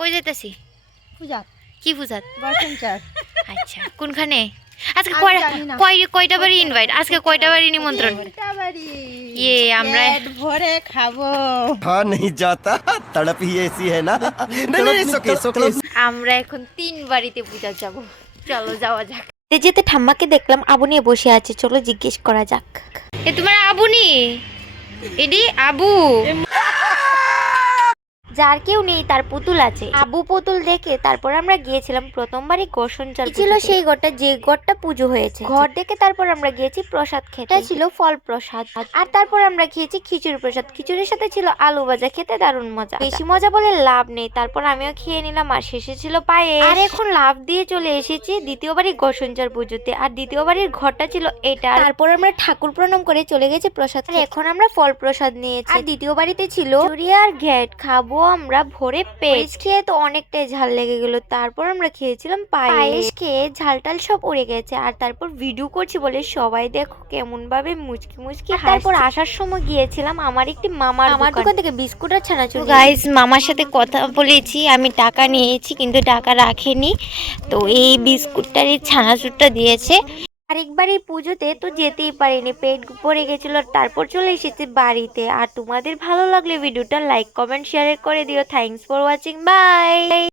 কই যাইতাছি? পূজাত কি পূজাত আচ্ছা কোনখানে? আজকে কয়টা কয় কয়টা বাড়ি ইনভাইট আজকে কয়টা বাড়ি নিমন্ত্রণ? ইয়ে আমরা ভরে খাব। হ্যাঁ নেই যাতা এসি হ্যায় না। আমরা এখন তিন বাড়িতে পূজা যাব। চলো যাওয়া যাক। যেতে ঠাম্মাকে দেখলাম আবুনি বসে আছে। চলো জিজ্ঞেস করা যাক। এ তোমার আবুনি এডি আবু। যার কেউ নেই তার পুতুল আছে। আবু পুতুল দেখে তারপর আমরা গিয়েছিলাম প্রথমবারই গোসঞ্চার ছিল সেই ঘরটা যে ঘরটা পুজো হয়েছে। ঘর দেখে তারপর আমরা গিয়েছি প্রসাদ খেতে। ছিল ফল প্রসাদ। আর তারপর আমরা খেয়েছি খিচুড়ি প্রসাদ। খিচুড়ির সাথে ছিল আলু ভাজা খেতে দারুণ মজা। বেশি মজা বলে লাভ নেই। তারপর আমিও খেয়ে নিলাম আর শেষে ছিল পায়ে আর এখন লাভ দিয়ে চলে এসেছি দ্বিতীয়বারই গোসঞ্চার পুজোতে। আর দ্বিতীয়বারের ঘরটা ছিল এটা। তারপর আমরা ঠাকুর প্রণাম করে চলে গেছি প্রসাদ আর এখন আমরা ফল প্রসাদ নিয়েছি। আর দ্বিতীয় বাড়িতে ছিল চুরি আর ঘ্যাট। খাব আমরা ভরে পেট খেয়ে তো অনেকটাই ঝাল লেগে গেল। তারপর আমরা খেয়েছিলাম পায়েস। খেয়ে ঝাল টাল সব উড়ে গেছে। আর তারপর ভিডিও করছি বলে সবাই দেখো কেমন ভাবে মুচকি মুচকি তারপর আসার সময় গিয়েছিলাম আমার একটি মামার আমার দোকান। থেকে বিস্কুট আর ছানাচুর গাইজ মামার সাথে কথা বলেছি আমি টাকা নিয়েছি কিন্তু টাকা রাখেনি। তো এই বিস্কুটটার এই ছানাচুরটা দিয়েছে। আরেকবার এই পুজোতে তো যেতেই পারিনি, পেট পড়ে গেছিল তারপর চলে এসেছি বাড়িতে। আর তোমাদের ভালো লাগলে ভিডিওটা লাইক কমেন্ট শেয়ার করে দিও। Thanks for watching by